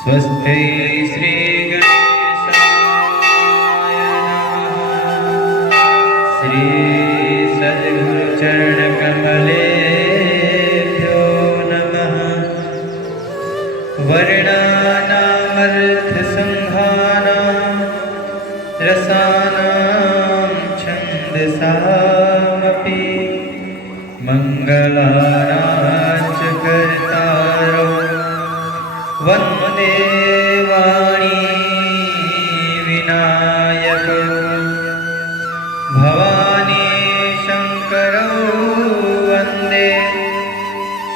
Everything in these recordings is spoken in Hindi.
स्वस्ति श्री गणेशाय नमः। श्री सद्गुरु चरण कमलेभ्यो नमः। वर्णानामर्थ संहानां रसानां छन्दसामपि मंगलानां च कर्तारौ वन्दे वाणी विनायकौ भवानी शंकरौ वन्दे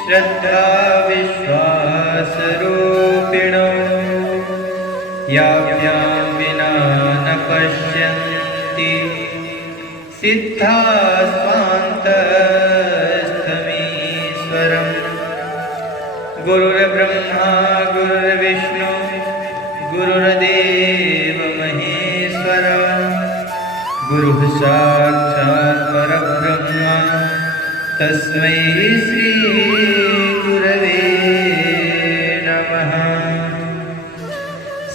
श्रद्धा विश्वासरूपिणौ याभ्यां विना न पश्यन्ति सिद्धास्वान्तस्थमीश्वरम्। गुरुर्ब्रह्मा गुरुर्विष्णु गुरुर्देव महेश्वर गुरुः साक्षात् परब्रह्म तस्मै श्री गुरवे नमः।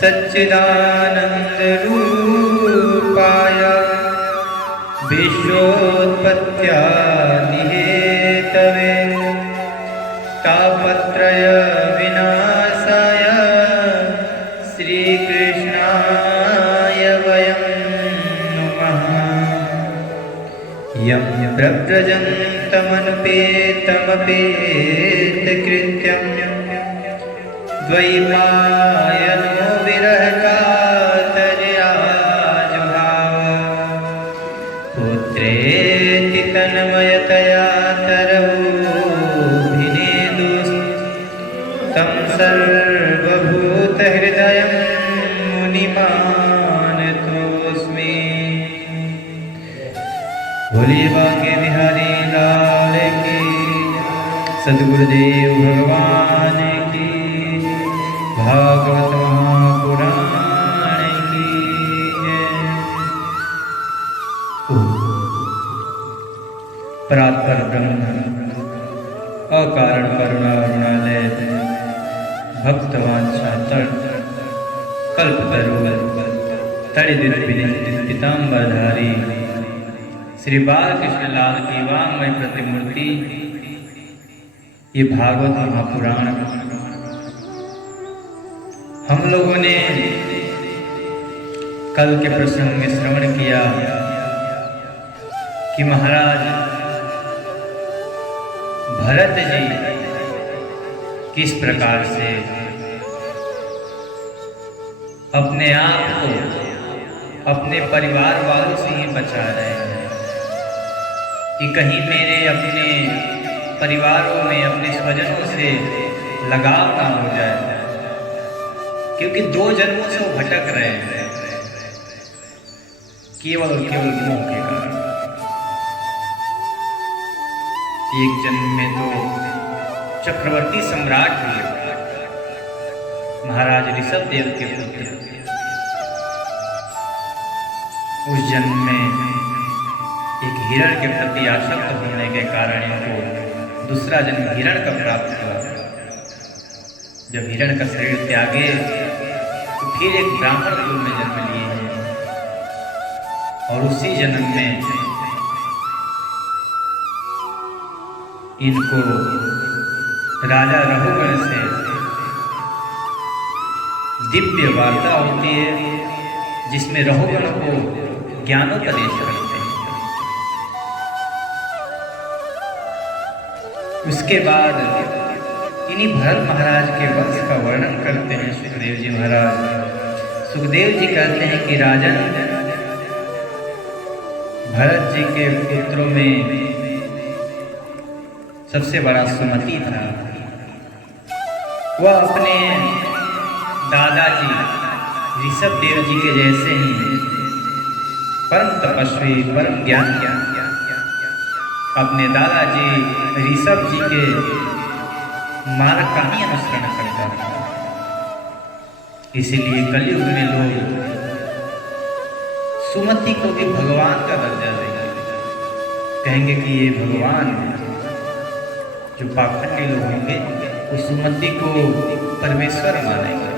सच्चिदानन्दरूपाय विश्वोत्पत्त्यादिहेतवे तापत्रय विनाशाय श्रीकृष्णाय वयं नुमः। यं प्रव्रजन्तमनुपेतमपेतकृत्यं द्वैपायनो विरहकातर्या जुहाव पुत्रेति तन्मयतया तं सर्वभूतहृदयं मुनिमानतोऽस्मि। बोलिए बांके बिहारी लाल की, सद्गुरुदेव भगवान की, भागवत महापुराण की जय। परात्पर ब्रह्म अकारण करुणा अरुणालय भक्तवांछा कल्पतरु तड़िदिन पीताम्बरधारी श्री बालकृष्ण लाल की वांगमय प्रतिमूर्ति। ये भागवत महापुराण हम लोगों ने कल के प्रसंग में श्रवण किया कि महाराज भरत जी किस प्रकार से अपने आप को अपने परिवार वालों से ही बचा रहे हैं कि कहीं मेरे अपने परिवारों में अपने स्वजनों से लगाव ना हो जाए, क्योंकि 2 जन्मों से वो भटक रहे हैं केवल मोह के कारण। एक जन्म में तो चक्रवर्ती सम्राट हुए महाराज ऋषभ देव के पुत्र। उस जन्म में एक हिरण के प्रति आसक्त होने के कारण इनको दूसरा जन्म हिरण का प्राप्त हुआ। जब हिरण का शरीर त्यागे तो फिर एक ब्राह्मण कुल में जन्म लिए हैं और उसी जन्म में इनको राजा रघुगण से दिव्य वार्ता होती है, जिसमें रघुगण को ज्ञानोपदेश करते हैं। उसके बाद इन्हीं भरत महाराज के वंश का वर्णन करते हैं सुखदेव जी महाराज। सुखदेव जी कहते हैं कि राजन, भरत जी के पुत्रों में सबसे बड़ा सुमति था। वह अपने दादाजी ऋषभ देव जी के जैसे ही परम तपस्वी परम ज्ञान अपने दादाजी ऋषभ जी के मार्ग का ही अनुसरण करता था। इसीलिए कलयुग में लोग सुमति को भी भगवान का दर्जा देंगे, कहेंगे कि ये भगवान है। जो पाखंडी लोग होंगे वो सुमति को परमेश्वर मानेंगे।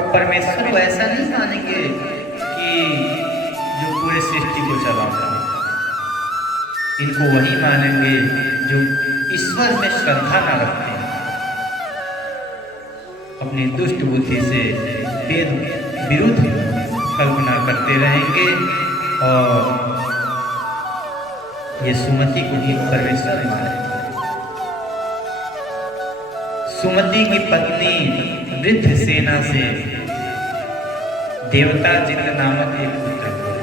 और परमेश्वर को ऐसा नहीं मानेंगे कि जो पूरे सृष्टि को चलाता है। इनको वही मानेंगे जो ईश्वर में श्रद्धा न रखते हैं, अपनी दुष्ट बुद्धि से वेद विरुद्ध कल्पना करते रहेंगे और ये सुमति को ही परमेश्वर मानेंगे। सुमति की पत्नी वृद्ध सेना से देवता जिंद नामक एक पुत्र हुआ।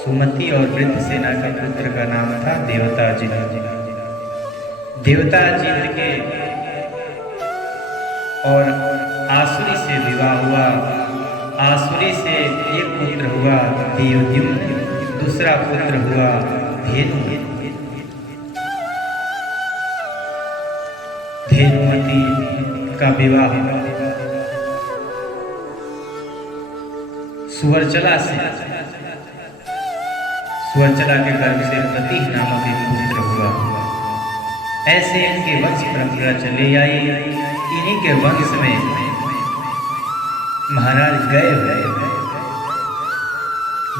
सुमति और वृद्ध सेना के पुत्र का नाम था देवता जिंद। देवता जिंद के और आसुरी से विवाह हुआ। आसुरी से एक पुत्र हुआ देवद्युम्न, दूसरा पुत्र हुआ धेनु। धेनुमती का विवाह सुवर्चला से, सुवर्चला के गर्भ से प्रतीह नामक एक पुत्र हुआ। ऐसे इनके वंश परंपरा चले आई। इन्हीं के वंश में महाराज गए हुए।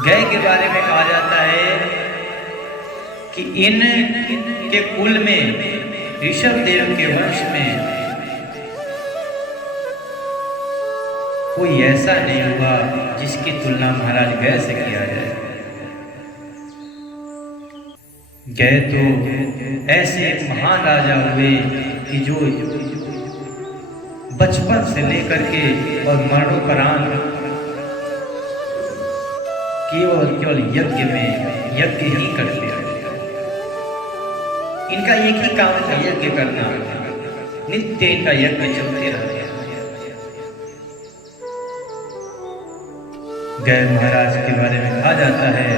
गए के बारे में कहा जाता है कि इन के कुल में ऋषभ देव के वंश में कोई ऐसा नहीं हुआ जिसकी तुलना महाराज गए से किया जाए। गए तो ऐसे एक महान राजा हुए कि जो बचपन से लेकर के और मरणोपरांत केवल यज्ञ में यज्ञ ही करते रहे। इनका एक ही काम था यज्ञ करना, नित्य इनका यज्ञ चलते रहे। गए महाराज के बारे में कहा जाता है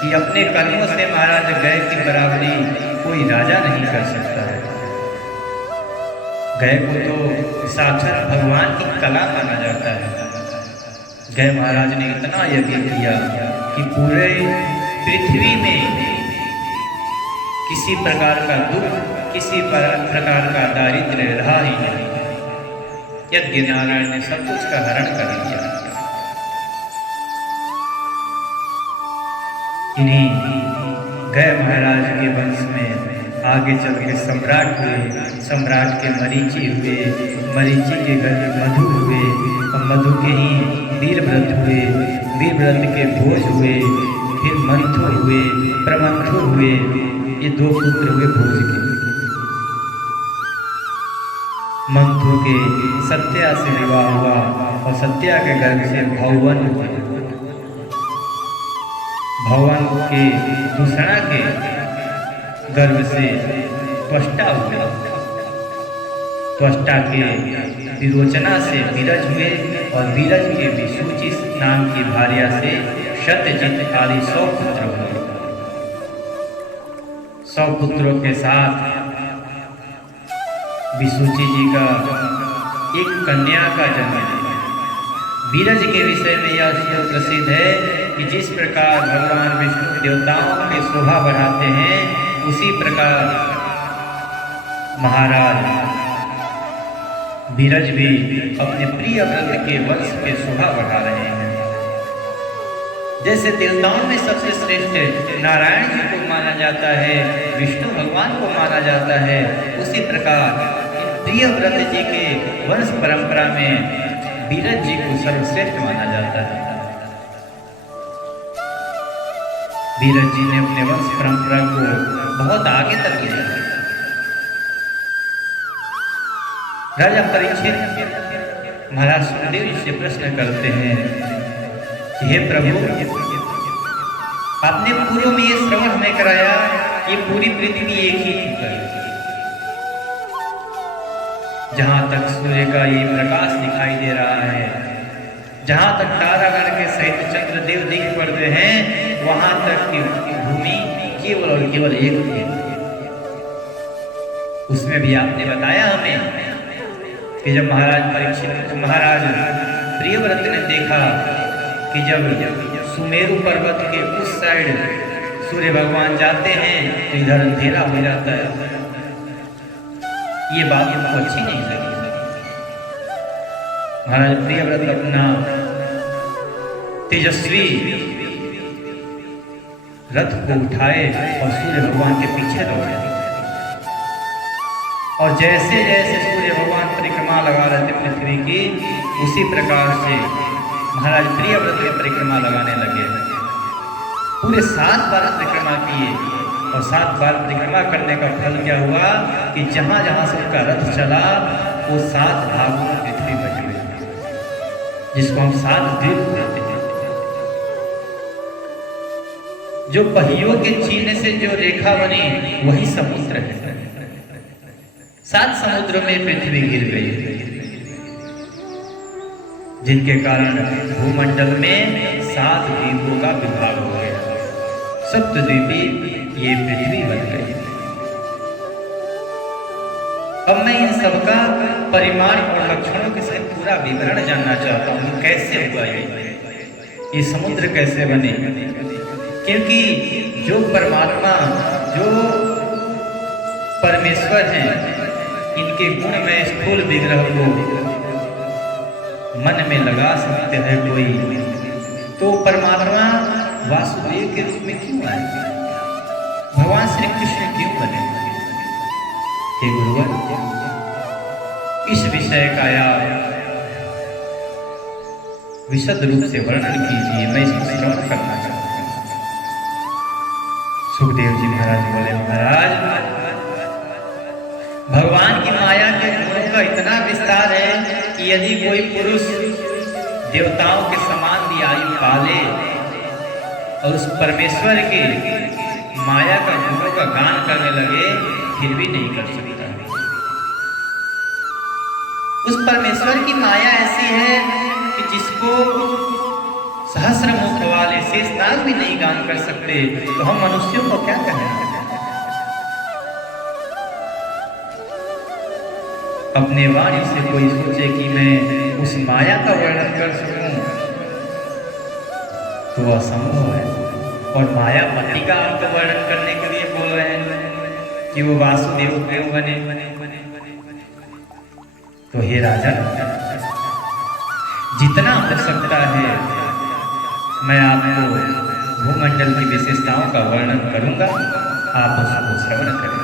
कि अपने कर्मों से महाराज गए की बराबरी कोई राजा नहीं कर सकता है। गए को तो साक्षात भगवान की कला माना जाता है। गए महाराज ने इतना यज्ञ किया कि पूरे पृथ्वी में किसी प्रकार का दुख, किसी प्रकार का दारिद्र्य रहा ही नहीं। यज्ञ नारायण ने सब कुछ का हरण कर लिया। इन्हीं गए महाराज के वंश में आगे चल के सम्राट हुए। सम्राट के मरीचि हुए, मरीचि के घर में मधु हुए और मधु के ही वीरव्रत हुए, वीरव्रत के भोज हुए, फिर मंथु हुए, प्रमंथु हुए। ये दो पुत्र हुए भोज के। मंथु के सत्या से विवाह हुआ और सत्या के गर्भ से भौवन हुए। भौवन के दूसरा के गर्भ से त्वष्टा हुए। त्वष्टा के विरोचना से विरज हुए और विरज के विसूचि नाम की भार्या से शतजित आदि 100 पुत्र हुए। 100 पुत्रों के साथ विसूचि जी का एक कन्या का जन्म है। विरज के विषय में यह प्रसिद्ध है कि जिस प्रकार भगवान विष्णु देवताओं की शोभा बढ़ाते हैं, उसी प्रकार महाराज विरज भी अपने प्रिय व्रत के वंश के शोभा बढ़ा रहे हैं। जैसे देवताओं में सबसे श्रेष्ठ नारायण जी को माना जाता है, विष्णु भगवान को माना जाता है, उसी प्रकार प्रिय व्रत जी के वंश परंपरा में विरज जी को सर्वश्रेष्ठ माना जाता है। विरज जी ने अपने वंश परंपरा को बहुत आगे तक ले जाया। राजा परीक्षित महाराज सुखदेव जी से प्रश्न करते हैं कि हे प्रभु, आपने पूर्व में ये श्रवण हमें कराया कि पूरी पृथ्वी एक ही है। जहां तक सूर्य का ये प्रकाश दिखाई दे रहा है, जहां तक तारागण के सहित चंद्रदेव दिख पड़ते हैं, वहां तक की भूमि केवल और केवल एक है। उसमें भी आपने बताया हमें कि जब महाराज प्रियव्रत ने देखा कि जब सुमेरु पर्वत के उस साइड सूर्य भगवान जाते हैं तो इधर अंधेरा हो जाता है। ये बात उनको अच्छी नहीं लगी। महाराज प्रियव्रत अपना तेजस्वी रथ को उठाए और सूर्य भगवान के पीछे दौड़े। और जैसे जैसे सूर्य भगवान परिक्रमा लगा रहे थे पृथ्वी की, उसी प्रकार से महाराज प्रियव्रत में परिक्रमा लगाने लगे। पूरे 7 बार परिक्रमा किए और 7 बार परिक्रमा करने का फल क्या हुआ कि जहां जहां से उनका रथ चला वो 7 भागों में पृथ्वी बच गई, जिसको हम 7 द्वीप कहते हैं। जो पहियों के चीने से जो रेखा बनी वही समुद्र है। 7 समुद्रों में पृथ्वी गिर गई, जिनके कारण भूमंडल में 7 द्वीपों का विभाग हो गया। सप्तद्वीपी ये पृथ्वी बन गई। अब मैं इन सबका परिमाण और लक्षणों के साथ पूरा विवरण जानना चाहता हूँ। कैसे हुआ ये समुद्र कैसे बने? क्योंकि जो परमात्मा, जो परमेश्वर हैं, इनके गुण में स्थूल विग्रह को मन में लगा सकते हैं कोई, तो परमात्मा वासुदेव के रूप में क्यों आए? भगवान श्री कृष्ण क्यों बने? हे गुरुवर, इस विषय का आप विशद रूप से वर्णन कीजिए, मैं इसको श्रवण करना चाहता हूँ। सुखदेव जी महाराज बोले, महाराज भगवान की माया के गुणों का इतना विस्तार है कि यदि कोई पुरुष देवताओं के समान भी आयु पाले और उस परमेश्वर के माया का गुणों का गान करने लगे, फिर भी नहीं कर सकता। उस परमेश्वर की माया ऐसी है कि जिसको सहस्र मुख वाले शेषनाग भी नहीं गान कर सकते, तो हम मनुष्यों को क्या कहें? अपने वाणी से कोई सोचे कि मैं उस माया का वर्णन कर सकूं, तो असंभव है। और मायापति का आपको वर्णन करने के लिए बोल रहे हैं कि वो वासुदेव क्यों बने? तो हे राजन, जितना हो सकता है मैं आपको भूमंडल की विशेषताओं का वर्णन करूंगा, आप उसको श्रवण करें।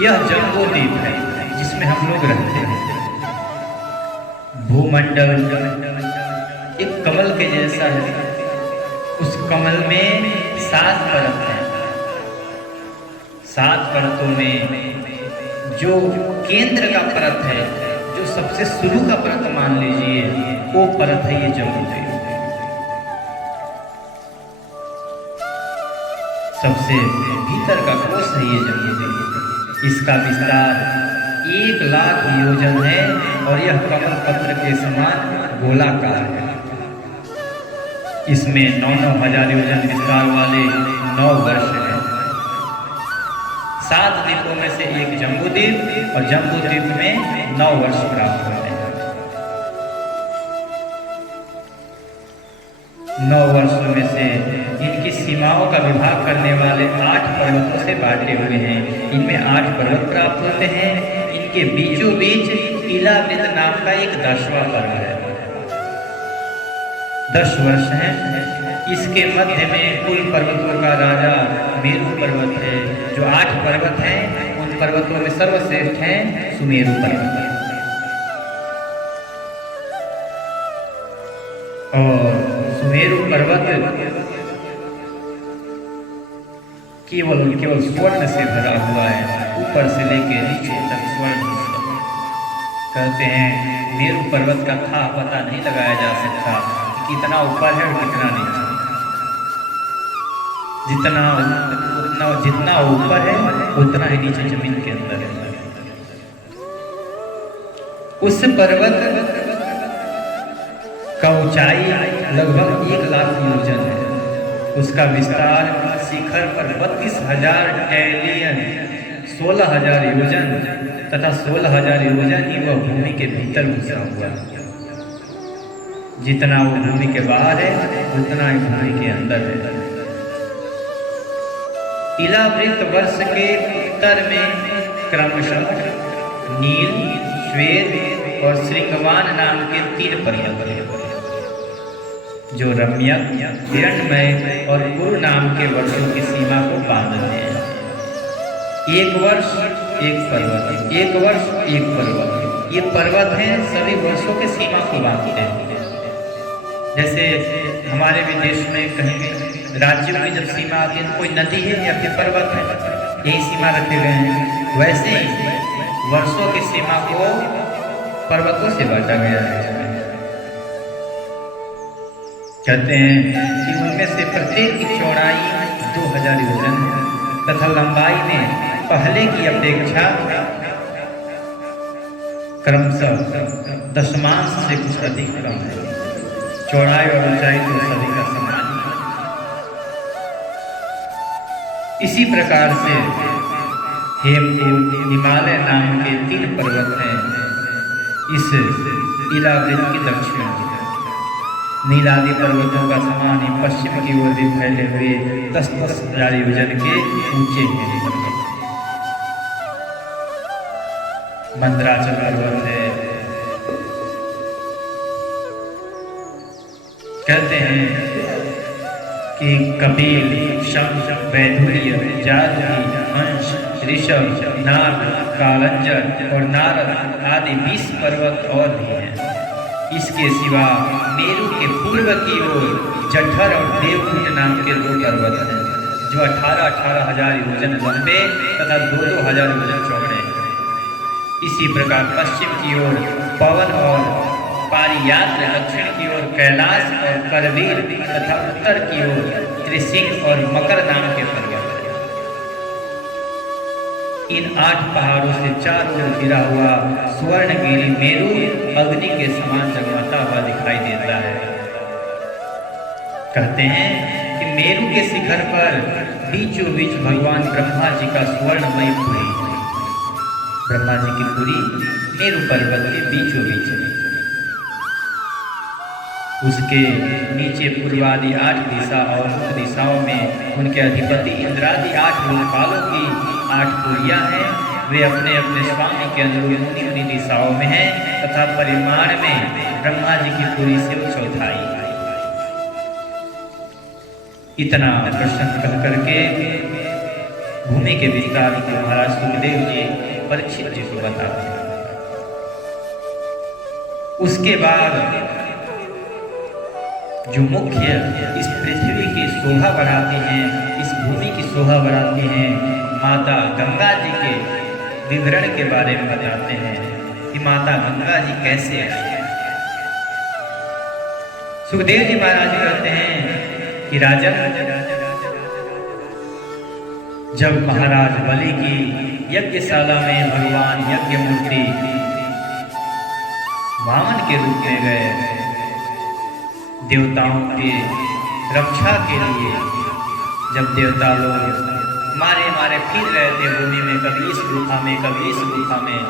यह जम्बूद्वीप है जिसमें हम लोग रहते हैं। भूमंडल एक कमल के जैसा है। उस कमल में 7 परत हैं। 7 परतों में जो केंद्र का परत है, जो सबसे शुरू का परत मान लीजिए, वो परत है ये जम्बूद्वीप। सबसे भीतर का कोष है ये जम्बूद्वीप। इसका विस्तार 1 लाख योजन है और यह कमल पत्र के समान गोलाकार है। इसमें 9-9 हजार योजन विस्तार वाले 9 वर्ष हैं। 7 द्वीपों में से एक जम्बूद्वीप, और जम्बूद्वीप में 9 वर्ष प्राप्त होते हैं। 9 वर्षों में से इनकी सीमाओं का विभाग करने वाले 8 पर्वतों से बांटे हुए हैं। इनमें 8 पर्वत प्राप्त होते हैं। इनके बीचों बीच इलावृत नाम का एक 10वां पर्वत है। 10 वर्ष हैं। इसके मध्य में कुल पर्वतों का राजा मेरु पर्वत है। जो 8 पर्वत हैं, उन पर्वतों में सर्वश्रेष्ठ है सुमेरु पर्वत। और सुमेरु पर्वत केवल स्वर्ण से भरा हुआ है, ऊपर से लेकर नीचे तक स्वर्ण। कहते हैं मेरु पर्वत का था पता नहीं लगाया जा सकता कि कितना ऊपर है और कितना नीचे। जितना ऊपर है उतना ही नीचे जमीन के अंदर है। उस पर्वत का ऊंचाई लगभग 1 लाख योजन है। उसका विस्तार शिखर पर 32,000 टैलियन 16,000 योजन तथा 16,000 योजन ही वह भूमि के भीतर घुसा हुआ। जितना वो भूमि के बाहर है उतना ही भूमि के अंदर है। इलावृत वर्ष के उत्तर में क्रमशः नील, श्वेत, और श्रृंगवान नाम के 3 पर्वत हैं, जो रम्यक, हिरण्मय और कुरु नाम के वर्षों की सीमा को बांधते हैं। एक वर्ष एक पर्वत, एक वर्ष एक पर्वत, ये पर्वत हैं सभी वर्षों के सीमा को बांधते हैं। जैसे हमारे भी देश में कहीं भी राज्यों में जब सीमा आती है, कोई नदी है या फिर पर्वत है, यही सीमा रखे गए हैं। वैसे ही वर्षों की सीमा को पर्वतों से बांटा गया है। कहते हैं कि उनमें से प्रत्येक की चौड़ाई 2000 योजन तथा लंबाई में पहले की अपेक्षा क्रमशः दशमांश से कुछ अधिक कम है। चौड़ाई और ऊंचाई तो सभी का समान है। इसी प्रकार से हेमकूट, हिमालय नाम के 3 पर्वत हैं इस इलावृत की दक्षिण। नीलादि पर्वतों का समान ही पश्चिम की ओर भी फैले हुए 10-10 हजार योजन के ऊंचे हैं। मंदराचल पर्वत है। कहते हैं कि कपिल, शंख, वैदुर्य, जादुई, हंस, ऋषभ, नाग, कालंजर और नारद आदि 20 पर्वत और भी हैं। इसके सिवा मेरु के पूर्व की ओर जठर और देवकुंड नाम के 2 पर्वत हैं, जो 18-18 हजार योजन लंबे तथा 2-2 हजार योजन चौड़े हैं। इसी प्रकार पश्चिम की ओर पवन और पारियात्र, दक्षिण की ओर कैलाश और करवीर तथा उत्तर की ओर त्रिसिंह और मकर नाम के पर्वत। इन 8 पहाड़ों से चारों ओर घिरा हुआ स्वर्णगिरी मेरु अग्नि के समान जगमगाता हुआ दिखाई देता है। कहते हैं कि मेरु के शिखर पर बीचों बीच भगवान ब्रह्मा जी का स्वर्णमयी पुरी, ब्रह्मा जी की पुरी मेरु पर्वत के बीचों बीच है। उसके नीचे पूर्वादि 8 दिशा और उप दिशाओं में उनके अधिपति इंद्रादि 8 लोकपालों की 8 पुरियां हैं। वे अपने अपने स्वामी के अनुरूप उन्हीं दिशाओं में हैं तथा परिमाण में ब्रह्मा जी की पुरी से 1/4। इतना प्रश्न कह करके भूमि के विस्तार को महाराज सुखदेव जी परीक्षित जी को बताते हैं। उसके बाद जो मुख्य इस पृथ्वी की शोभा बढ़ाती हैं, इस भूमि की शोभा बढ़ाती हैं, माता गंगा जी के विवरण के बारे में बताते हैं कि माता गंगा जी कैसे आई। सुखदेव जी महाराज कहते हैं कि राजन, जब महाराज बलि की यज्ञशाला में भगवान यज्ञ मूर्ति वामन के रूप में गए, देवताओं के रक्षा के लिए, जब देवता लोग मारे मारे फिर रहे थे भूमि में, कभी इस गुफा में कभी इस गुफा में,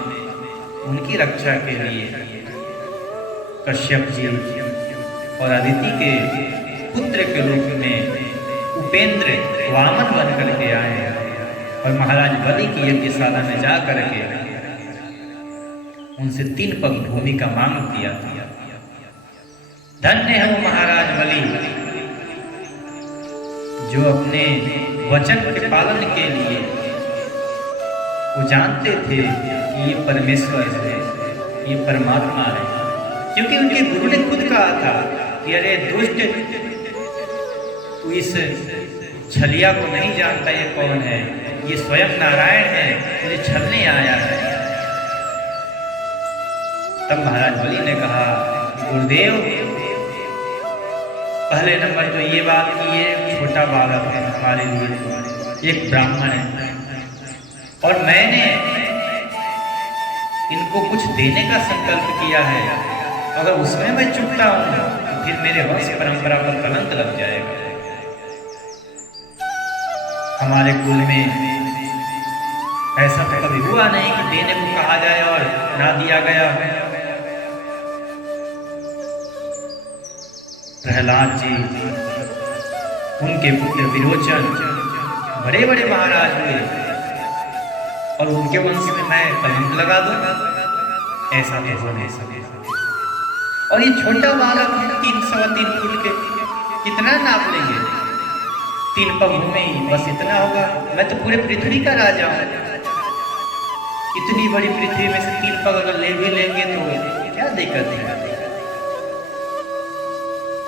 उनकी रक्षा के लिए कश्यप जी और अदिति के पुत्र के रूप में उपेंद्र वामन बन करके आए और महाराज बलि की यज्ञशाला में जा करके उनसे 3 पग भूमि का मांग किया था। धन्य है वो महाराज बलि जो अपने वचन के पालन के लिए वो जानते थे कि ये परमेश्वर है, ये परमात्मा है, क्योंकि उनके गुरु ने खुद कहा था कि अरे दुष्ट, तू इस छलिया को नहीं जानता ये कौन है, ये स्वयं नारायण है, तुझे छलने आया है। तब महाराज बलि ने कहा, गुरुदेव पहले नंबर तो ये बात कि ये छोटा बालक है हमारे लिए, एक ब्राह्मण है, और मैंने इनको कुछ देने का संकल्प किया है, अगर उसमें मैं चुकता हूं तो फिर मेरे वंश परंपरा पर कलंक लग जाएगा। हमारे कुल में ऐसा तो कभी हुआ नहीं कि देने को कहा जाए और ना दिया गया। प्रहलाद जी, उनके पुत्र विरोचन बड़े बड़े महाराज हुए और उनके वंश में मैं कलंक लगा दूं, ऐसा तो हो नहीं सके। और ये छोटा बालक 3 फुट के कितना नाप लेंगे? 3 पग में ही बस इतना होगा। मैं तो पूरे पृथ्वी का राजा हूँ। इतनी बड़ी पृथ्वी में से 3 पग अगर ले भी लेंगे तो क्या दिक्कत है?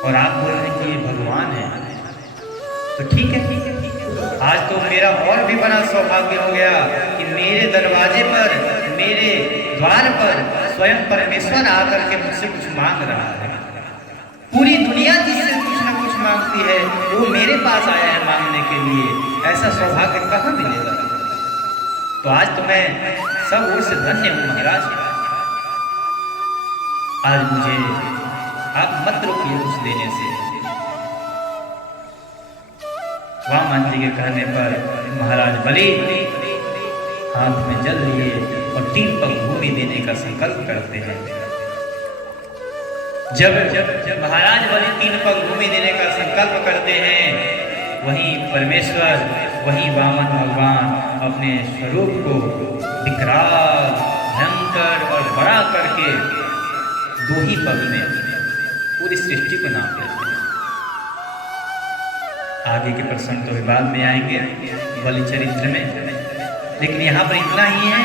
और आप बोल रहे हैं कि ये भगवान है, तो ठीक है। आज तो मेरा और भी बड़ा सौभाग्य हो गया कि मेरे दरवाजे पर, मेरे द्वार पर स्वयं परमेश्वर आकर के मुझसे कुछ मांग रहा है। पूरी दुनिया जिससे कुछ ना कुछ मांगती है वो मेरे पास आया है मांगने के लिए। ऐसा सौभाग्य कहाँ मिलेगा? तो आज तो मैं सब ओर से धन्य हूँ महाराज। आज मुझे आप मत रोकिए कुछ देने से। वामन जी के कहने पर महाराज बलि हाथ में जल लिए और 3 पग भूमि देने का संकल्प करते हैं। जब महाराज बलि 3 पग भूमि देने का संकल्प करते हैं, वहीं परमेश्वर, वहीं वामन भगवान अपने स्वरूप को विकराल, भयंकर और बड़ा करके 2 ही पग में पूरी सृष्टि को नाप लेते हैं। आगे के प्रसंग तो बाद में आएंगे बलि चरित्र में, लेकिन यहाँ पर इतना ही है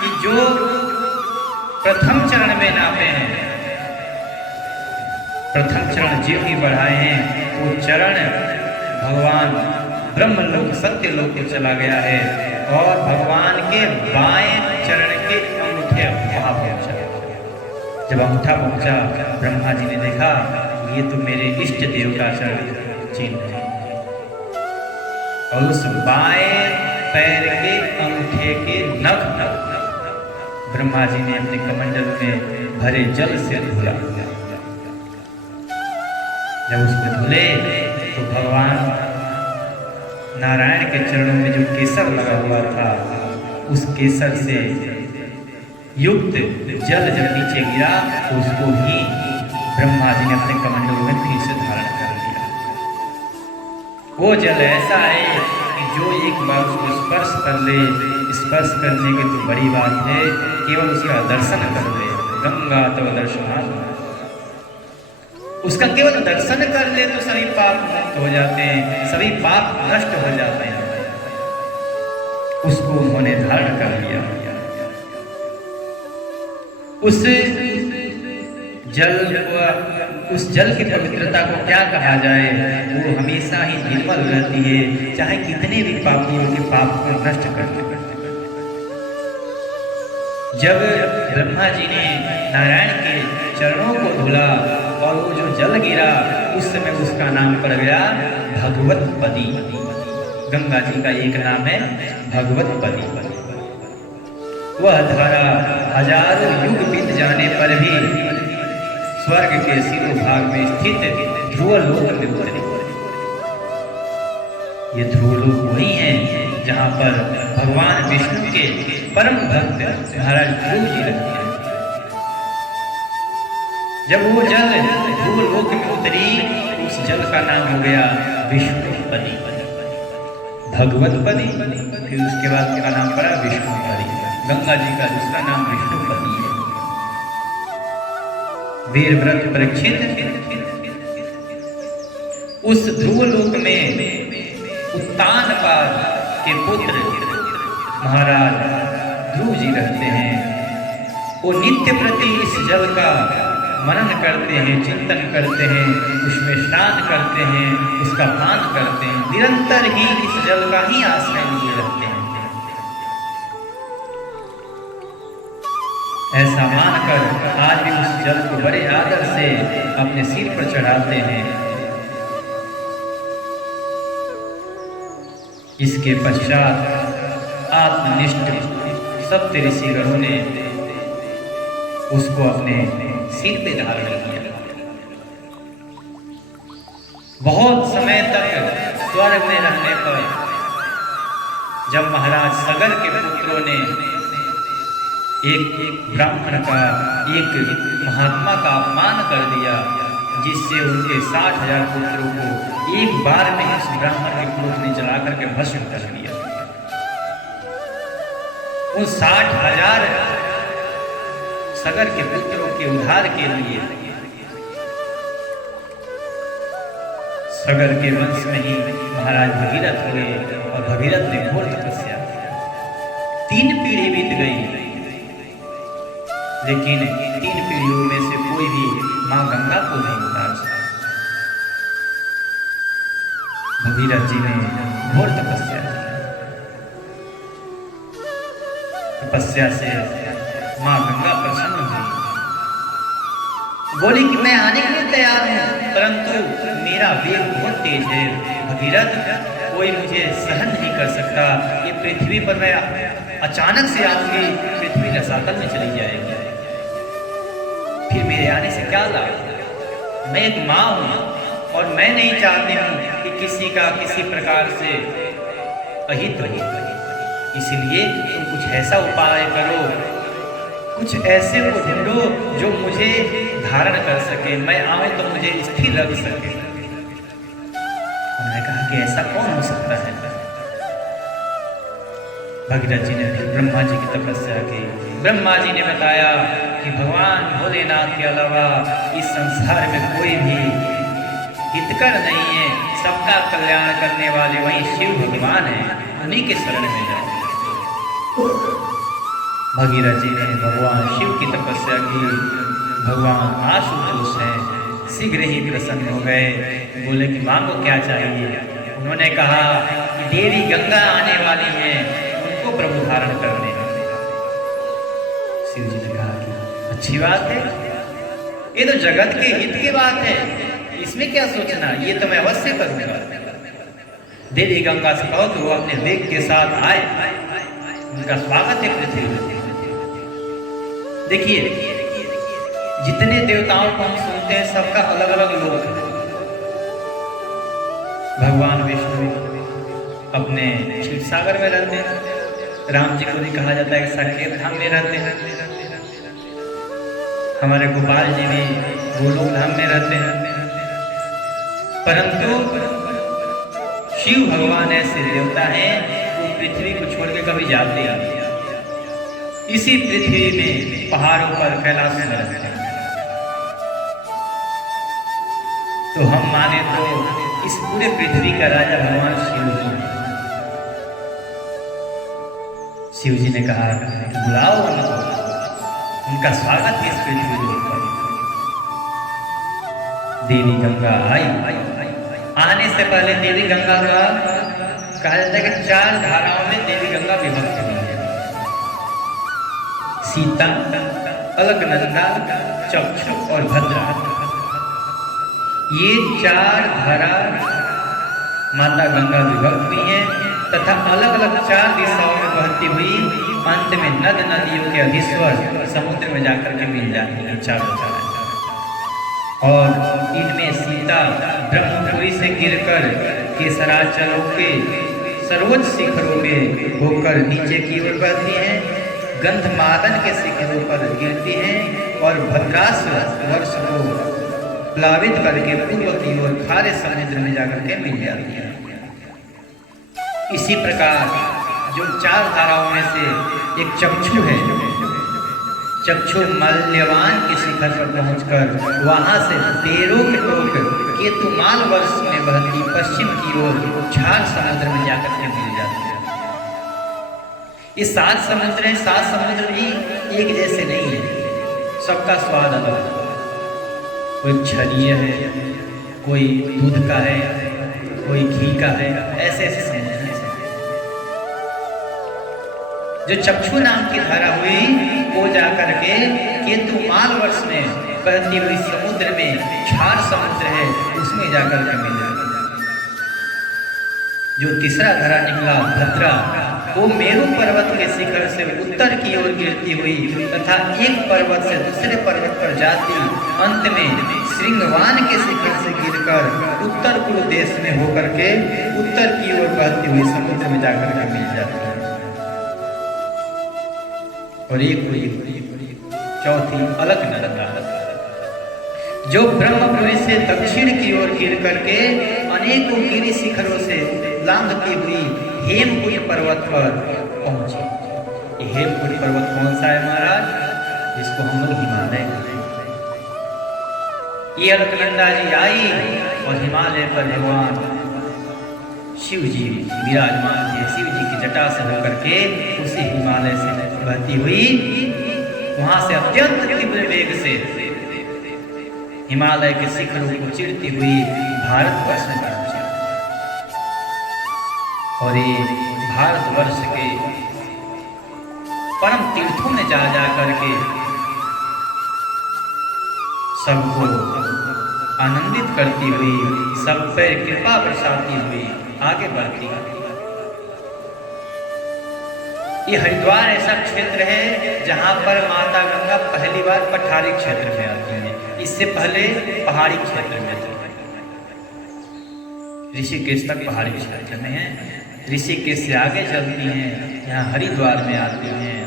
कि जो प्रथम चरण में नापे हैं, प्रथम चरण जो ही बढ़ाए हैं, वो चरण भगवान ब्रह्मलोक सत्यलोक को चला गया है और भगवान के बाएं चरण के अंगूठे वहां पहुंचा। जब अंगूठा पहुंचा, ब्रह्मा जी ने देखा ये तो मेरे इष्ट देव का चरण चिन्ह है। और उस बाएं पैर के अंगूठे के नख ब्रह्मा जी ने अपने कमंडल में भरे जल से धुला। जब उसको धुले तो भगवान नारायण के चरणों में जो केसर लगा हुआ था, उस केसर से युक्त जल जब नीचे गिरा तो उसको ही ब्रह्मा जी ने अपने कमंडलों में फिर से धारण कर लिया। वो जल ऐसा है कि जो एक बार उसको स्पर्श कर ले, स्पर्श करने की तो बड़ी बात है, केवल उसका दर्शन कर ले, गंगा तो दर्शनार्थ, उसका केवल दर्शन कर ले तो सभी पाप मुक्त हो जाते हैं, सभी पाप नष्ट हो जाते हैं। उसको उन्होंने धारण कर लिया। उस जल की पवित्रता को क्या कहा जाए? वो हमेशा ही निर्मल रहती है, चाहे कितने भी पापियों के पाप को नष्ट कर दे। जब ब्रह्मा जी ने नारायण के चरणों को धुला और वो जो जल गिरा, उस समय उसका नाम पड़ गया भगवतपदी। गंगा जी का एक नाम है भगवतपदी। वह धारा हजारों युग बीत जाने पर भी स्वर्ग के शिरोभाग में स्थित ध्रुवलोक में उतरी। ये ध्रुवलोक वही है जहाँ पर भगवान विष्णु के परम भक्त महाराज ध्रुव जी रहते हैं। जब वो जल ध्रुवलोक में उतरी, उस जल का नाम हो गया विष्णुपदी, भगवतपदी। फिर उसके बाद का नाम पड़ा विष्णुपदी। गंगा जी का दूसरा नाम विष्णुपदी है। वीर व्रत परीक्षित उस ध्रुवलोक में उत्तानपाद के पुत्र महाराज ध्रुव जी रहते हैं। वो नित्य प्रति इस जल का मनन करते हैं, चिंतन करते हैं, उसमें स्नान करते हैं, उसका पान करते हैं, निरंतर ही इस जल का ही आश्रय लिए रहते हैं। ऐसा मानकर आज भी उस जल को बड़े आदर से अपने सिर पर चढ़ाते हैं। इसके पश्चात आत्मनिष्ठ सप्त ऋषिगणों ने उसको अपने सिर पे धारण किया। बहुत समय तक स्वर्ग में रहने पर जब महाराज सगर के पुत्रों ने एक ब्राह्मण का, एक महात्मा का अपमान कर दिया, जिससे उनके 60,000 पुत्रों को एक बार में इस ब्राह्मण के क्रोध ने जला करके भस्म कर दिया। उन 60,000 सगर के पुत्रों के उद्धार के लिए सगर के वंश में ही महाराज भगीरथ हुए और भगीरथ ने घोर तपस्या की। 3 पीढ़ी बीत गई, लेकिन 3 पीढ़ियों में से कोई भी मां गंगा को नहीं उतार सका। भगीरथ जी ने घोर तपस्या की। तपस्या से मां गंगा प्रसन्न हुई, बोली कि मैं आने के लिए तैयार हूं, परंतु मेरा वेग बहुत तेज है भगीरथ, कोई मुझे सहन नहीं कर सकता। ये पृथ्वी पर मैं अचानक से आऊंगी, पृथ्वी रसातल में चली जाएगी, फिर मेरे आने से क्या लाभ। मैं एक माँ हूं और मैं नहीं चाहती हूं कि किसी का किसी प्रकार से अहित हो। इसलिए तुम कुछ ऐसा उपाय करो, कुछ ऐसे को ढूंढो जो मुझे धारण कर सके, मैं आऊं तो मुझे स्थिर रख सके। उन्होंने कहा कि ऐसा कौन हो सकता है। भगीरथ जी ने ब्रह्मा जी की तपस्या की। ब्रह्मा जी ने बताया कि भगवान भोलेनाथ के अलावा इस संसार में कोई भी हितकर नहीं है, सबका कल्याण करने वाले वही शिव भगवान है, उन्हीं के शरण में जाओ। भगीरथ जी ने भगवान शिव की तपस्या की। भगवान आशुतोष हैं, शीघ्र ही प्रसन्न हो गए। बोले कि मांगो क्या चाहिए। उन्होंने कहा कि देवी गंगा आने वाली हैं, उनको प्रभु धारण करने। शिव जी ने कहा कि अच्छी बात है, ये तो जगत के हित की बात है, इसमें क्या सोचना, ये तो मैं अवश्य करूंगा। देवी गंगा से कहो तो वो अपने वेग के साथ आए, उनका स्वागत है पृथ्वी में। देखिए, जितने देवताओं को हम सुनते हैं सबका अलग अलग लोक है। भगवान विष्णु अपने क्षीर सागर में रहते हैं, राम जी को भी कहा जाता है कि साकेत धाम में रहते हैं, हमारे गोपाल जी भी गोलोक धाम में रहते हैं। परंतु शिव भगवान ऐसे देवता हैं वो पृथ्वी को छोड़ के कभी जाते नहीं। इसी पृथ्वी में पहाड़ों पर कैलाश में रहते हैं। तो हम माने तो इस पूरे पृथ्वी का राजा भगवान शिव जी हैं। शिव जी ने कहा कि बुलाओ उनको, उनका स्वागत है इस पृथ्वी पर। देवी गंगा आई। आने से पहले देवी गंगा का कहा जाता है कि 4 धाराओं में देवी गंगा विभक्त हुई है। सीता, अलकनंदा, चक्षु और भद्रा, ये 4 धारा माता गंगा विभक्त हुई है तथा अलग अलग 4 दिशाओं में बहती हुई अंत में नद नदियों के अधीश्वर समुद्र में जाकर के मिल जाती है 4 धाराएं। और इनमें सीता ब्रह्मपुरी से गिरकर केसराचलों के सर्वोच्च शिखरों में होकर नीचे की ओर बहती हैं, गंधमादन के शिखरों पर गिरती हैं और भद्रास वर्ष को प्लावित करके पूर्व की ओर खारे समुद्र में जाकर के मिल जाती है। इसी प्रकार जो 4 धाराओं में से एक चक्षु है, चक्षु मल्यवान के शिखर पर पहुंचकर वहां से 13 टोक केतुमाल वर्ष में बहती पश्चिम की ओर 4 समुद्र में जाकर के मिल जाती है। ये 7 समुद्र हैं, 7 समुद्र भी एक जैसे नहीं है, सबका स्वाद अलग है। कोई क्षारीय है, कोई दूध का है, कोई घी का है, ऐसे ऐसे समुद्र हैं। जो चक्षु नाम की धारा हुई वो जाकर के केतुमाल वर्ष में बहती हुई समुद्र में 4 समुद्र है, उसमें जाकर के मिल जाती है। जो तीसरा धारा निकला भद्रा, वो मेरू पर्वत के शिखर से उत्तर की ओर गिरती हुई तथा एक पर्वत से दूसरे पर्वत पर जाती, अंत में श्रृंगवान के शिखर से गिरकर उत्तर पूर्व देश में होकर के उत्तर की ओर बहती हुई समुद्र में जाकर के मिल जाती है। और एक चौथी अलकनंदा, जो ब्रह्मपुरी से दक्षिण की ओर गिर करके अनेकों गिरी शिखरों से लांघती हुई हेमकुंड पर्वत पर पहुंची। हेमकुंड पर्वत कौन सा है महाराज? जिसको हम लोग हिमालय कहते हैं। ये अलकनंदा जी आई और हिमालय पर भगवान शिव जी विराजमान थे। शिव जी की जटा से होकर के उसी हिमालय से बहती हुई वहां से अत्यंत तीव्र वेग से हिमालय के शिखरों को चिरती हुई भारतवर्ष में पहुंची। और ये भारतवर्ष के परम तीर्थों में जा करके सबको आनंदित करती हुई, सब पर कृपा बरसाती हुई आगे बढ़ती है। ये हरिद्वार ऐसा क्षेत्र है जहां पर माता गंगा पहली बार पठारी क्षेत्र में आती है। इससे पहले पहाड़ी क्षेत्र में थी। ऋषिकेश तक पहाड़ी क्षेत्र में है, ऋषिकेश से आगे चलती हैं, यहाँ हरिद्वार में आती हैं।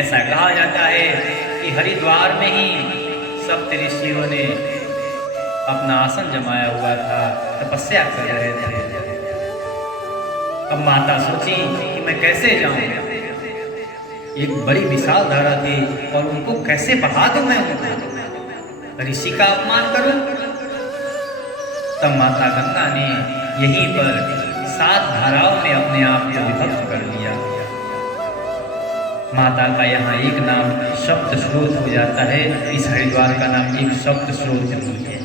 ऐसा कहा जाता है कि हरिद्वार में ही सप्त ऋषियों ने अपना आसन जमाया हुआ था, तपस्या कर रहे थे। अब माता सोची कि मैं कैसे जाऊं, एक बड़ी विशाल धारा थी और उनको कैसे बहा दूं मैं, उनको ऋषि का अपमान करूं। तब माता गंगा ने यहीं पर 7 धाराओं में अपने आप को विभक्त कर लिया। माता का यहाँ एक नाम सप्त स्रोत हो जाता है। इस हरिद्वार का नाम एक सप्त स्रोत भी है।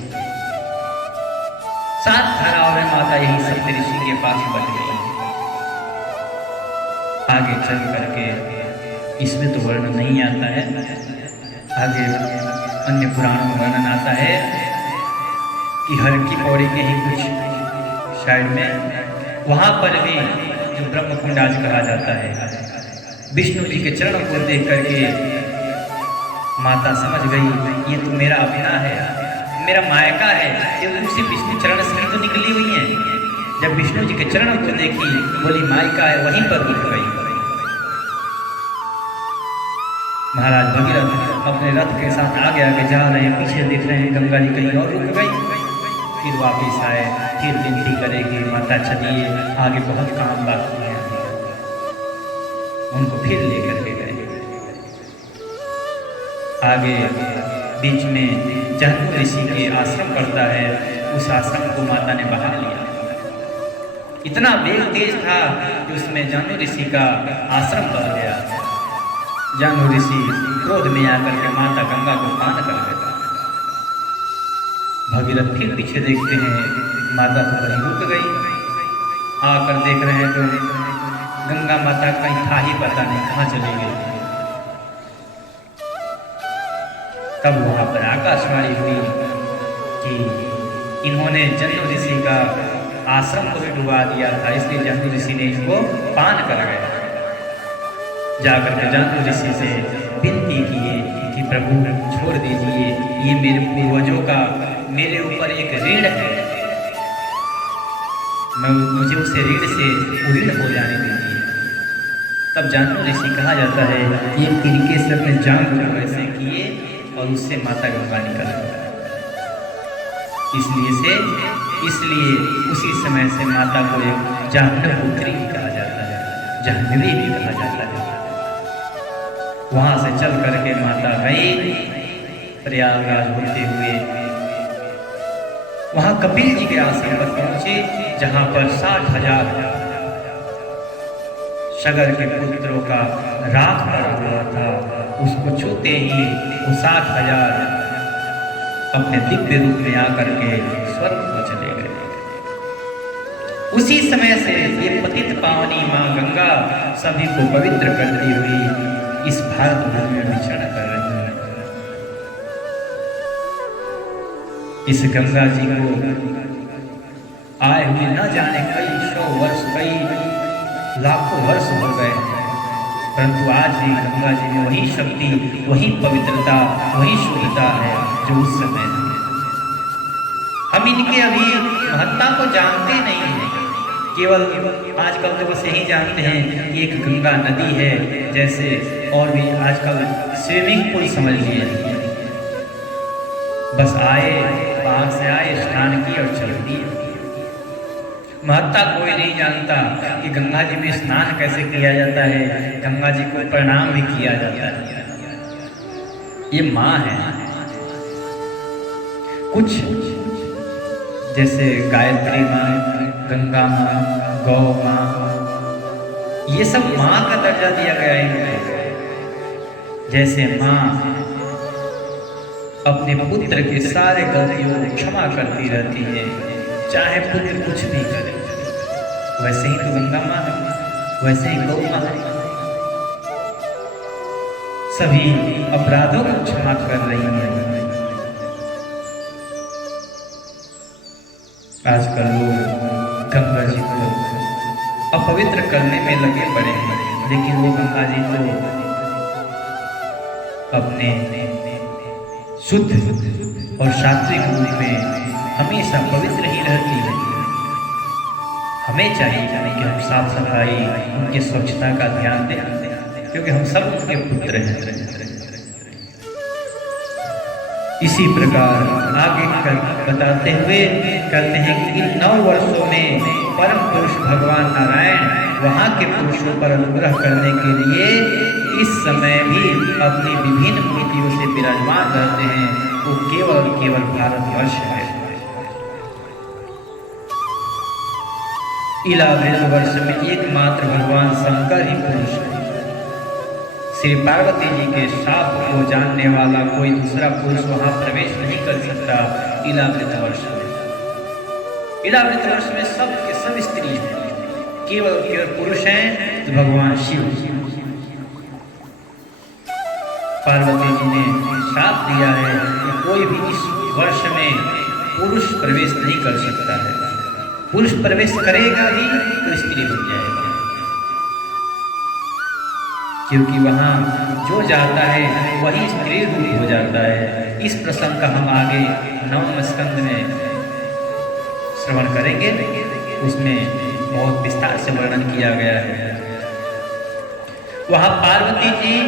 7 धाराओं में माता यही सप्त ऋषि के पास बन गई। आगे चल करके इसमें तो वर्णन नहीं आता है, आगे अन्य पुराणों में वर्णन आता है कि हर की पौड़ी के ही कुछ साइड में वहां पर भी जो ब्रह्मकुंड आज कहा जाता है, विष्णु जी के चरणों को देख करके माता समझ गई ये तो मेरा अपना है, मेरा मायका है, ये उसी विष्णु चरण से तो निकली हुई है। जब विष्णु जी के चरणों को देखी बोली मायका है, वहीं पर रुक गई। महाराज भगीरथ अपने रथ के साथ आगे आगे जा रहे हैं, पीछे देख रहे हैं गंगा जी कहीं और रुक गई। फिर वापिस आए, फिर विनती करेगी माता चलिए आगे बहुत काम बाकी है। उनको फिर लेकर के गए। आगे बीच में जहनु ऋषि के आश्रम पड़ता है, उस आश्रम को माता ने बहा लिया। इतना वेग तेज था कि उसमें जहनु ऋषि का आश्रम बह गया। जहनु ऋषि क्रोध में आकर के माता गंगा को पान कर देता। भगीरथ फिर पीछे देखते हैं, माता तो कहीं रुक गई। आकर देख रहे हैं तो गंगा माता कहीं था ही पता नहीं कहाँ चली गई। तब वहां पर आकाशवाणी हुई कि इन्होंने जहनु ऋषि का आश्रम को भी डुबा दिया था, इसलिए जहनु ऋषि ने इसको पान कर गया। जाकर के जहनु ऋषि से विनती किए कि प्रभु छोड़ दीजिए, ये मेरे पूर्वजों का मेरे ऊपर एक ऋण है, मुझे उसे ऋण से ऋण हो जाने दीजिए। तब जहनु ऋषि कहा जाता है ये तिरकेश्वर ने जान को वैसे किए और उससे माता गंगा निकल गई। इसलिए उसी समय से माता को एक जाह्नवी भी कहा जाता है, जाह्नवी भी कहा जाता है। वहां से चल करके माता गई प्रयागराज होते हुए, वहां कपिल जी के आश्रम पर पहुंचे, जहां पर 60,000 सगर के पुत्रों का राख पड़ा हुआ था। उसको छूते ही वो 60,000 अपने दिव्य रूप में आकर के स्वर्ग को चले गए। उसी समय से ये पतित पावनी मां गंगा सभी को पवित्र करती हुई इस भारत भूमि में विचरण कर रही है। इस गंगा जी को आए हुए न जाने कई 100 वर्ष, कई लाखों वर्ष हो गए, परंतु आज भी गंगा जी में वही शक्ति, वही पवित्रता, वही शुद्धता है जो उस समय है। हम इनके अभी महत्ता को जानते नहीं हैं, केवल आजकल तो बस यही जानते हैं कि एक गंगा नदी है, जैसे और भी आजकल स्विमिंग पूल समझ लिए, बस आए बाहर से आए स्नान किए और चल दिए। महत्ता कोई नहीं जानता कि गंगा जी में स्नान कैसे किया जाता है, गंगा जी को प्रणाम भी किया जाता है। ये माँ है। कुछ जैसे गायत्री माँ, गंगा माँ, गौ माँ, ये सब माँ का दर्जा दिया गया है इनको। जैसे माँ अपने पुत्र के सारे गलतियों को क्षमा करती रहती है, चाहे पुत्र कुछ भी करे, वैसे ही तो गंगा माँ है, वैसे ही गौ माँ है, सभी अपराधों को क्षमा कर रही है। आजकल लोग गंगा जी को अपवित्र करने में लगे पड़े हैं, लेकिन वो गंगा जी तो अपने शुद्ध और सात्विक रूप में हमेशा पवित्र ही रहती है। हमें चाहिए कि हम साफ सफाई, उनकी स्वच्छता का ध्यान दें, क्योंकि हम सब उनके पुत्र हैं। इसी प्रकार आगे बताते हुए कहते हैं कि इन 9 वर्षों में परम पुरुष भगवान नारायण वहाँ के पुरुषों पर अनुग्रह करने के लिए इस समय भी अपनी विभिन्न मूर्तियों से विराजमान रहते हैं। वो केवल और केवल भारतवर्ष है। इलावृत वर्ष में एकमात्र भगवान शंकर ही पुरुष है। श्री पार्वती जी के शाप को जानने वाला कोई दूसरा पुरुष वहां प्रवेश नहीं कर सकता। इलावृत वर्ष में, इलावृत वर्ष में सब के सब स्त्री हैं, केवल केवल पुरुष हैं तो भगवान शिव। पार्वती जी ने शाप दिया है कि कोई भी इस वर्ष में पुरुष प्रवेश नहीं कर सकता है। पुरुष प्रवेश करेगा ही तो स्त्री बन जाएगा, क्योंकि वहाँ जो जाता है वही स्त्री रूप हो जाता है। इस प्रसंग का हम आगे 9वें स्कंद में श्रवण करेंगे, उसमें बहुत विस्तार से वर्णन किया गया है। वहाँ पार्वती जी